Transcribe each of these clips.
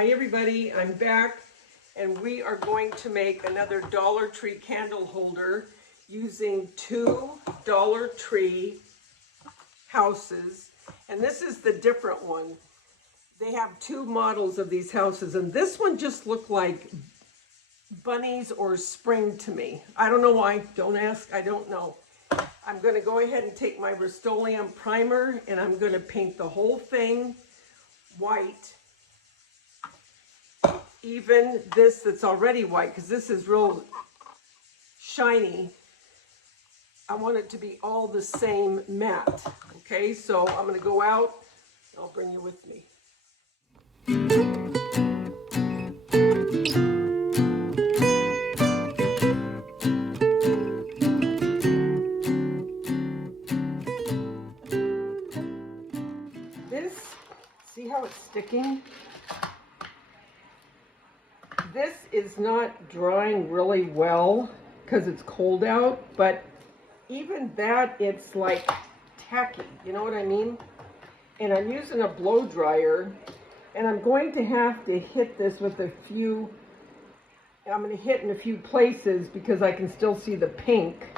Hi everybody, I'm back and we are going to make another Dollar Tree candle holder using two Dollar Tree houses, and this is the different one. They have two models of these houses, and this one just looked like bunnies or spring to me. I don't know why, don't ask, I don't know. I'm going to go ahead and take my Rust-Oleum primer and I'm going to paint the whole thing white. Even this that's already white, because this is real shiny, I want it to be all the same matte. Okay, so I'm going to go out. I'll bring you with me. This, see how it's sticking? This is not drying really well because it's cold out, but even that, it's like tacky, you know what I mean? And I'm using a blow dryer, and I'm going to have to hit this with a few, I'm going to hit in a few places because I can still see the pink.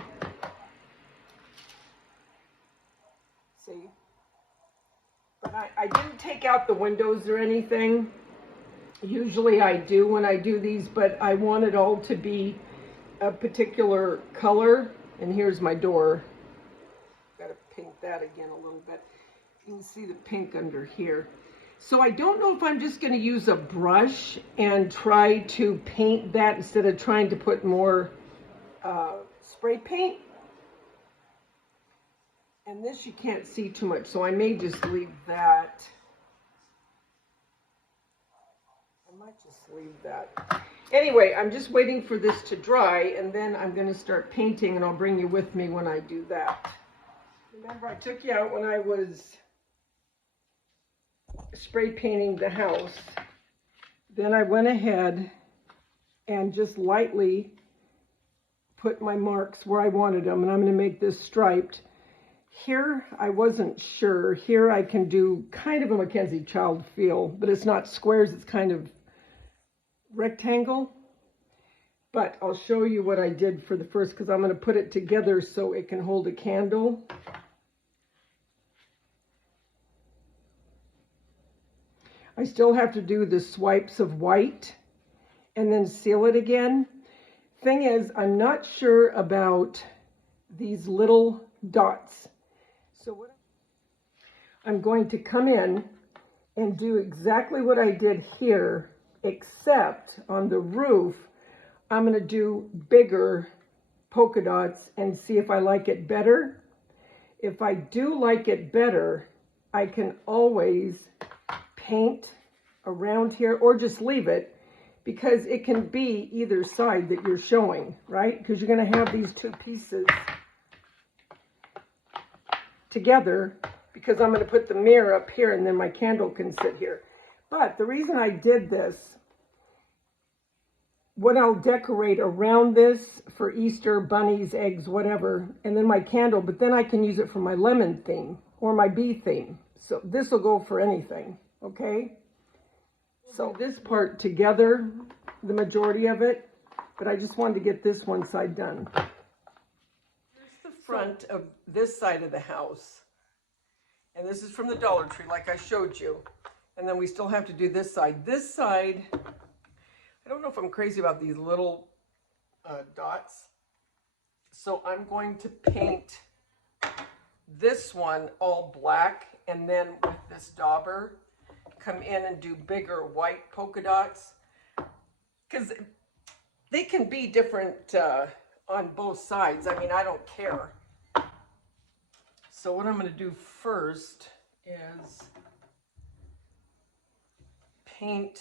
See? But I didn't take out the windows or anything. Usually I do when I do these, but I want it all to be a particular color. And here's my door. Got to paint that again a little bit. You can see the pink under here. So I don't know if I'm just going to use a brush and try to paint that instead of trying to put more spray paint. And this you can't see too much, so I may just leave that. I might just leave that. Anyway, I'm just waiting for this to dry, and then I'm going to start painting, and I'll bring you with me when I do that. Remember, I took you out when I was spray painting the house. Then I went ahead and just lightly put my marks where I wanted them, and I'm going to make this striped. Here, I wasn't sure. Here I can do kind of a Mackenzie Child feel, but it's not squares, it's kind of rectangle. But I'll show you what I did for the first, because I'm going to put it together so it can hold a candle. I still have to do the swipes of white and then seal it again. Thing is, I'm not sure about these little dots. So what I'm going to come in and do exactly what I did here, except on the roof, I'm going to do bigger polka dots and see if I like it better. If I do like it better, I can always paint around here or just leave it, because it can be either side that you're showing, right? Because you're going to have these two pieces together, because I'm going to put the mirror up here and then my candle can sit here. But the reason I did this, what I'll decorate around this for Easter, bunnies, eggs, whatever, and then my candle, but then I can use it for my lemon theme or my bee theme. So this will go for anything, okay? So this part together, the majority of it, but I just wanted to get this one side done. Here's the front of this side of the house. And this is from the Dollar Tree, like I showed you. And then we still have to do this side. This side, I don't know if I'm crazy about these little dots. So I'm going to paint this one all black, and then with this dauber, come in and do bigger white polka dots. Because they can be different on both sides. I mean, I don't care. So what I'm going to do first is paint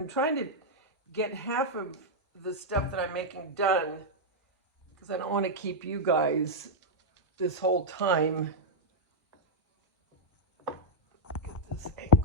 I'm trying to get half of the stuff that I'm making done, because I don't want to keep you guys this whole time. Get this angle.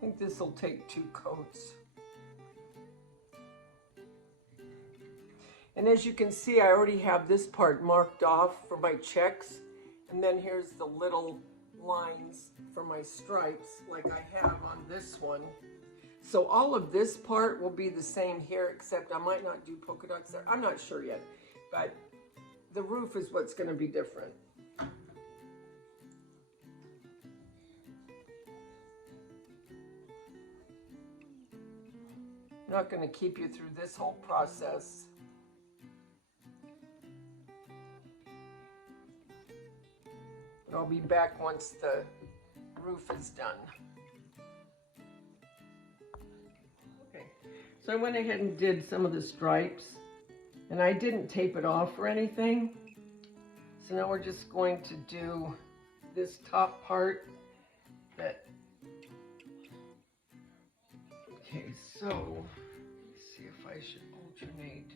I think this will take 2 coats. And as you can see, I already have this part marked off for my checks. And then here's the little lines for my stripes like I have on this one. So all of this part will be the same here, except I might not do polka dots there. I'm not sure yet, but the roof is what's going to be different. I'm not going to keep you through this whole process. But I'll be back once the roof is done. Okay, so I went ahead and did some of the stripes, and I didn't tape it off or anything. So now we're just going to do this top part that. Okay, so let's see if I should alternate.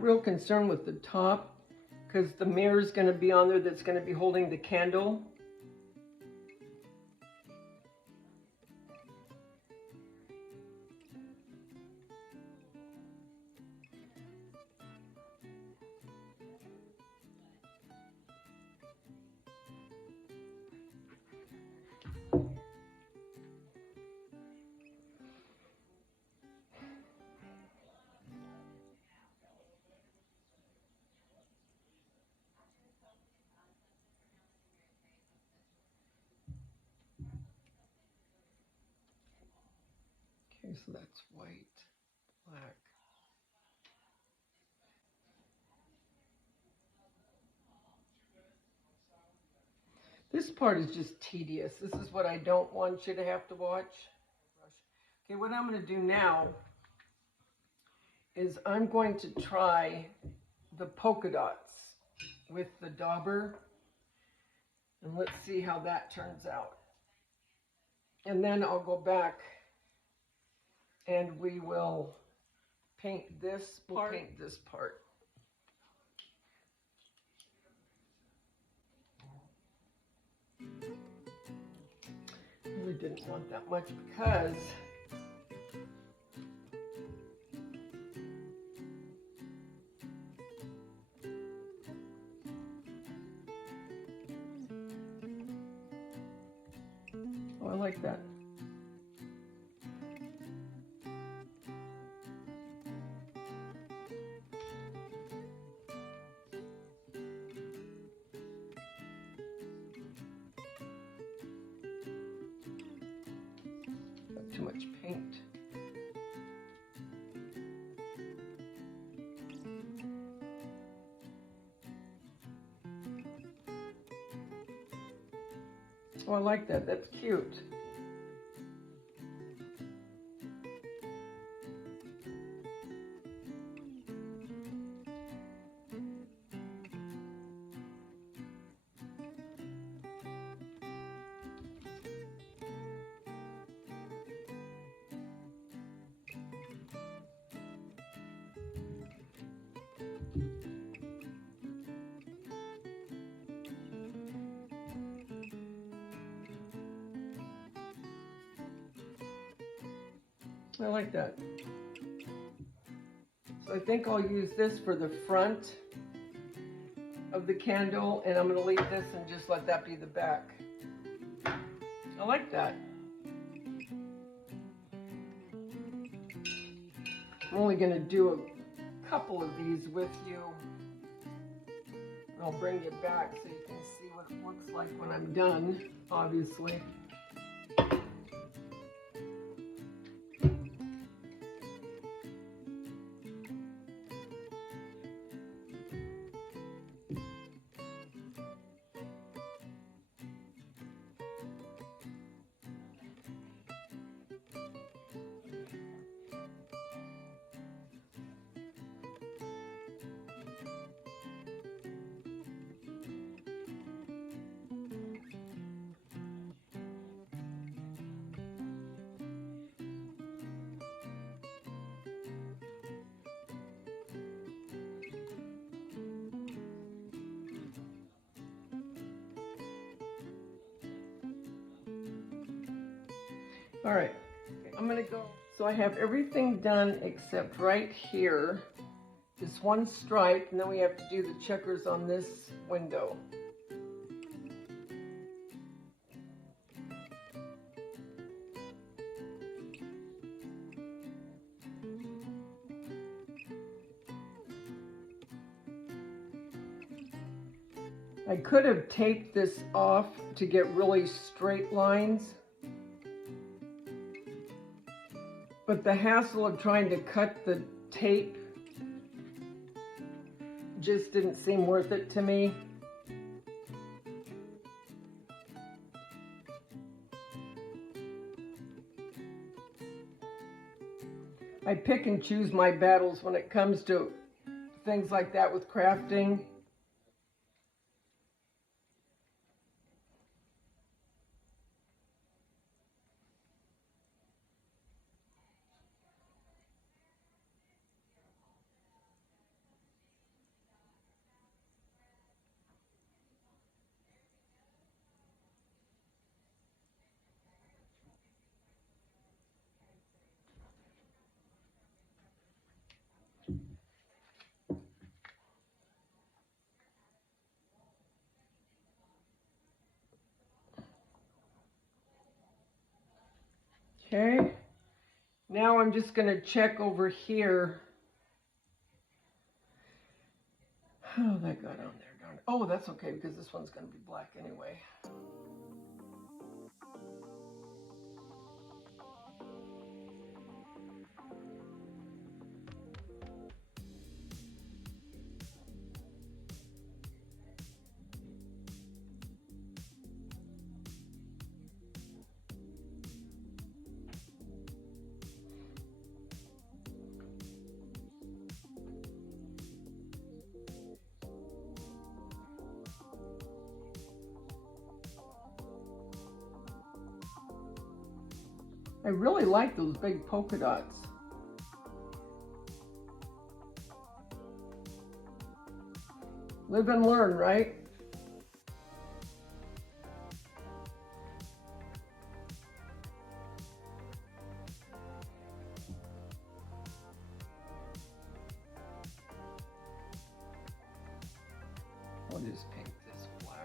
Real concerned with the top because the mirror is going to be on there that's going to be holding the candle. Okay, so that's white, black. This part is just tedious. This is what I don't want you to have to watch. Okay, what I'm going to do now is I'm going to try the polka dots with the dauber, and let's see how that turns out. And then I'll go back and we will paint this part. We'll paint this part. I really didn't want that much because oh, I like that. Too much paint. Oh, I like that. That's cute. I like that. So I think I'll use this for the front of the candle, and I'm going to leave this and just let that be the back. I like that. I'm only going to do a couple of these with you. I'll bring you back so you can see what it looks like when I'm done, obviously. All right, I'm gonna go. So I have everything done except right here, this one stripe, and then we have to do the checkers on this window. I could have taped this off to get really straight lines, but the hassle of trying to cut the tape just didn't seem worth it to me. I pick and choose my battles when it comes to things like that with crafting. Okay, now I'm just going to check over here. Oh, that got on there, darn it. Oh, that's okay because this one's going to be black anyway. I really like those big polka dots. Live and learn, right? I'll just paint this black.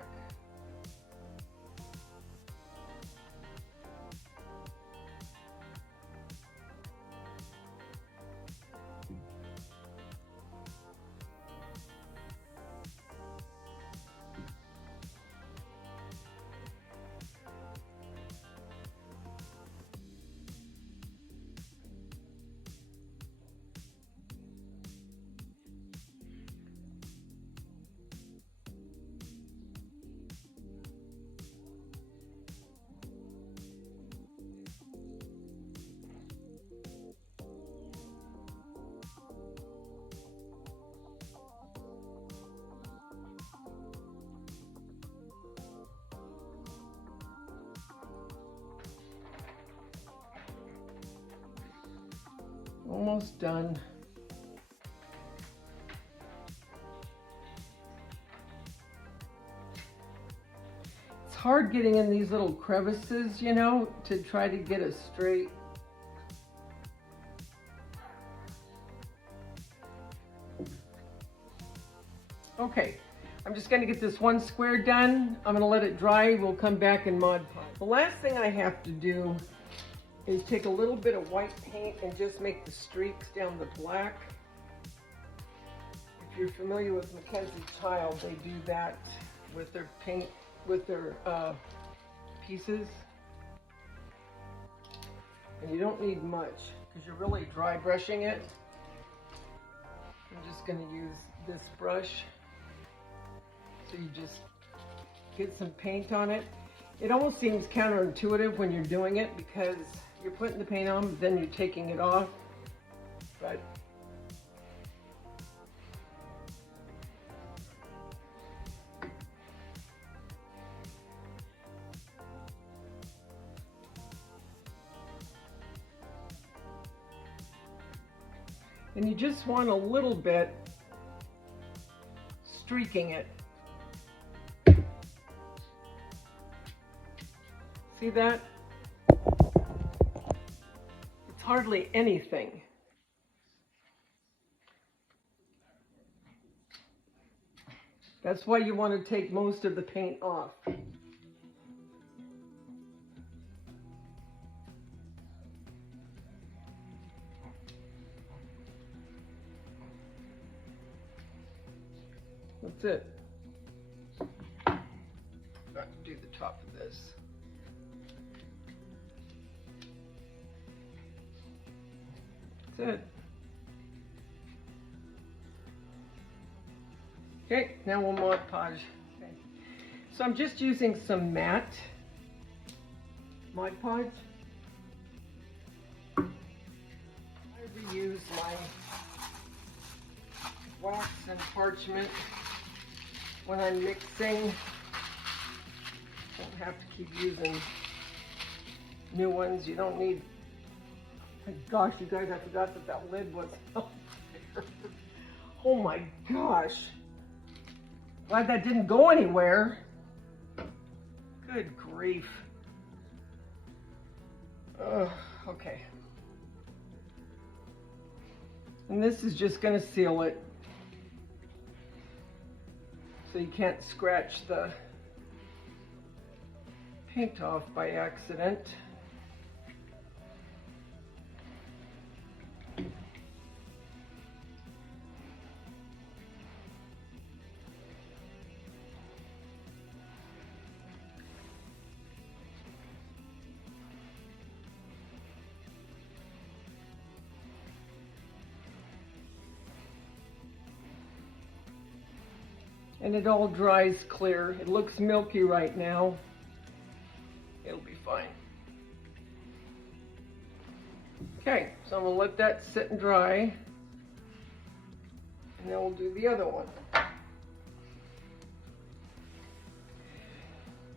Almost done. It's hard getting in these little crevices, you know, to try to get a straight Okay, I'm just gonna get this one square done. I'm gonna let it dry. We'll come back and Mod Podge. The last thing I have to do is take a little bit of white paint and just make the streaks down the black. If you're familiar with Mackenzie Child, they do that with their paint, with their pieces. And you don't need much because you're really dry brushing it. I'm just going to use this brush. So you just get some paint on it. It almost seems counterintuitive when you're doing it because you're putting the paint on, but then you're taking it off. But and you just want a little bit streaking it. See that? It's hardly anything. That's why you want to take most of the paint off. That's it. Got to do the top of this. That's it. Okay, now we'll Mod Podge. Okay. So I'm just using some matte Mod Podge. I reuse my wax and parchment when I'm mixing. Don't have to keep using new ones. You don't need. Oh gosh, you guys, I forgot that that lid was up there. Oh my gosh. Glad that didn't go anywhere. Good grief. Okay. And this is just going to seal it. So you can't scratch the paint off by accident. And it all dries clear. It looks milky right now. It'll be fine. Okay, so I'm gonna let that sit and dry. And then we'll do the other one.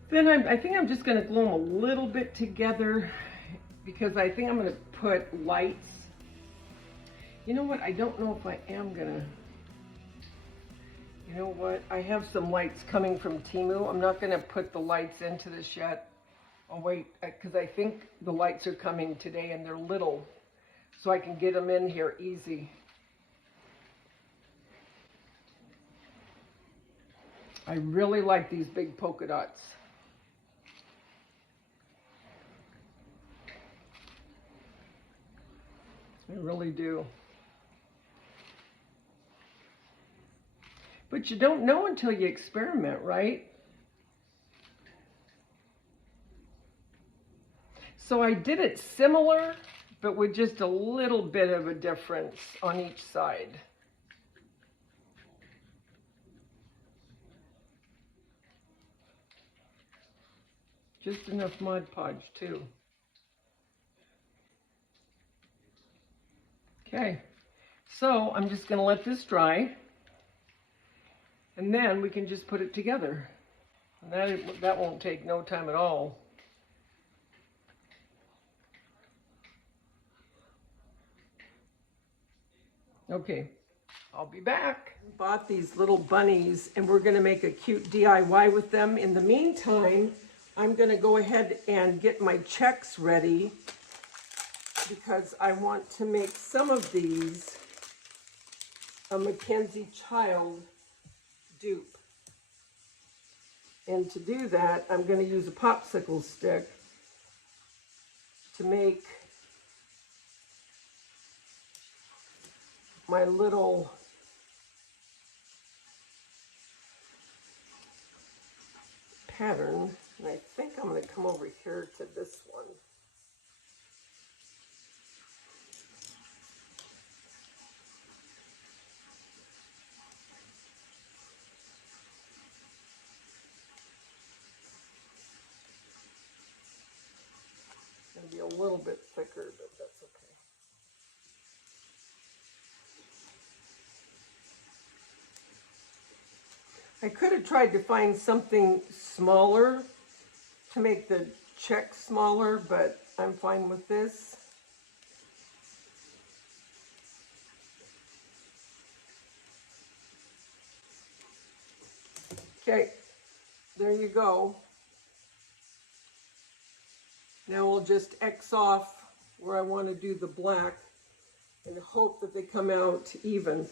Then I think I'm just gonna glue them a little bit together because I think I'm gonna put lights. You know what, I don't know if I am gonna. You know what? I have some lights coming from Temu. I'm not going to put the lights into this yet. I'll wait because I think the lights are coming today and they're little, so I can get them in here easy. I really like these big polka dots. I really do. But you don't know until you experiment, right? So I did it similar, but with just a little bit of a difference on each side. Just enough Mod Podge too. Okay, so I'm just gonna let this dry. And then we can just put it together. And that won't take no time at all. Okay, I'll be back. Bought these little bunnies and we're gonna make a cute DIY with them. In the meantime, I'm gonna go ahead and get my checks ready because I want to make some of these a Mackenzie Child dupe. And to do that, I'm going to use a popsicle stick to make my little pattern. And I think I'm going to come over here to this one. It'll be a little bit thicker, but that's okay. I could have tried to find something smaller to make the check smaller, but I'm fine with this. Okay, there you go. Now we'll just X off where I want to do the black and hope that they come out even.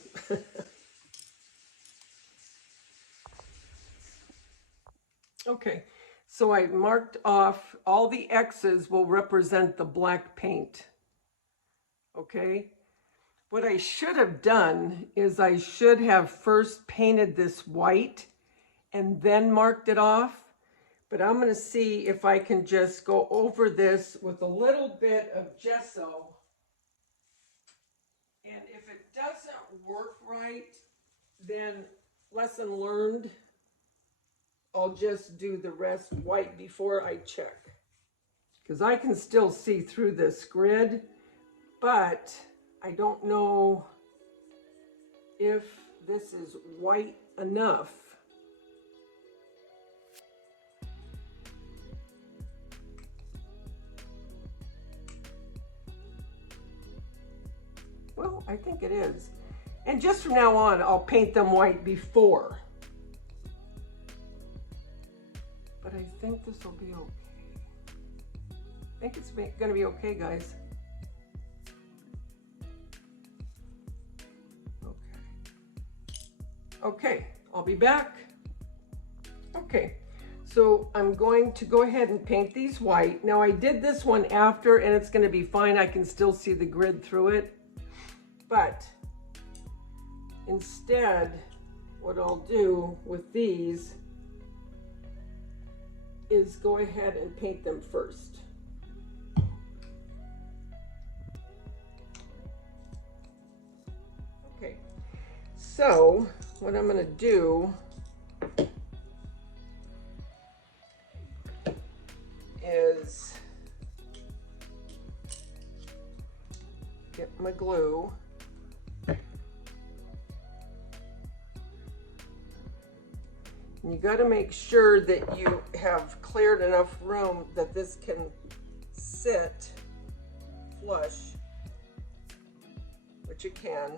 Okay, so I marked off all the X's will represent the black paint. Okay, what I should have done is I should have first painted this white and then marked it off. But I'm going to see if I can just go over this with a little bit of gesso. And if it doesn't work right, then lesson learned. I'll just do the rest white before I check. Because I can still see through this grid, but I don't know if this is white enough. Well, I think it is. And just from now on, I'll paint them white before. But I think this will be okay. I think it's going to be okay, guys. Okay, I'll be back. Okay, so I'm going to go ahead and paint these white. Now I did this one after and it's going to be fine. I can still see the grid through it. But instead, what I'll do with these is go ahead and paint them first. Okay, so what I'm going to do is get my glue. And you got to make sure that you have cleared enough room that this can sit flush, which it can,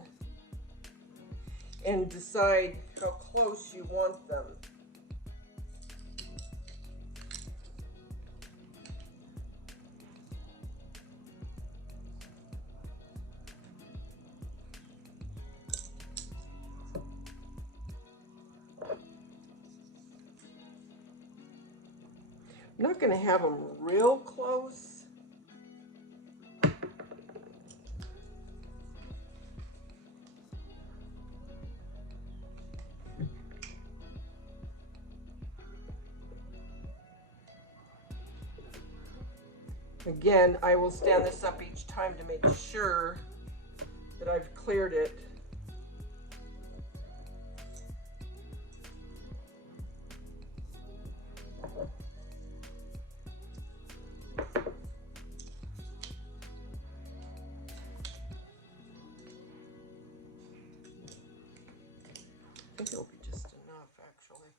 and decide how close you want them. I'm not going to have them real close. Again, I will stand this up each time to make sure that I've cleared it. I think it'll be just enough, actually.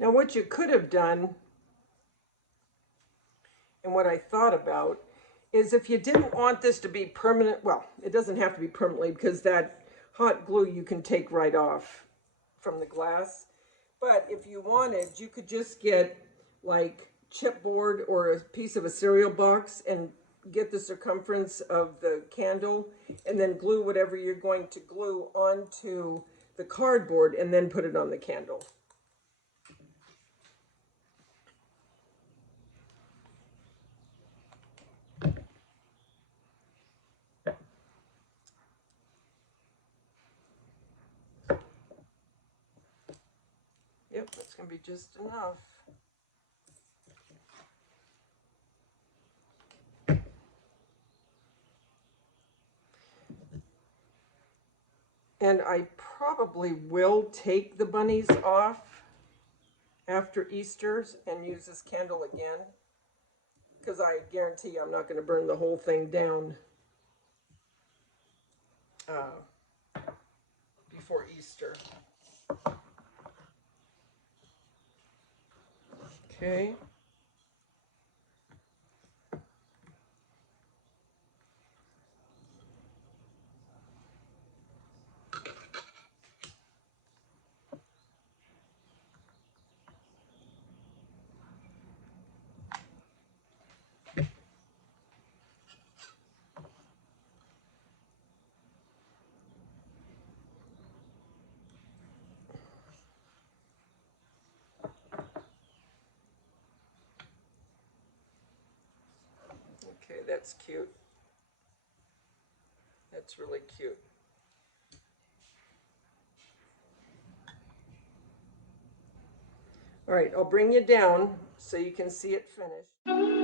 Now what you could have done, and what I thought about, is if you didn't want this to be permanent, well, it doesn't have to be permanently because that hot glue you can take right off from the glass. But if you wanted, you could just get like chipboard or a piece of a cereal box and get the circumference of the candle and then glue whatever you're going to glue onto the cardboard and then put it on the candle. Yep, that's going to be just enough. And I probably will take the bunnies off after Easter and use this candle again, because I guarantee I'm not going to burn the whole thing down before Easter. Okay. Okay, that's cute. That's really cute. All right, I'll bring you down so you can see it finished.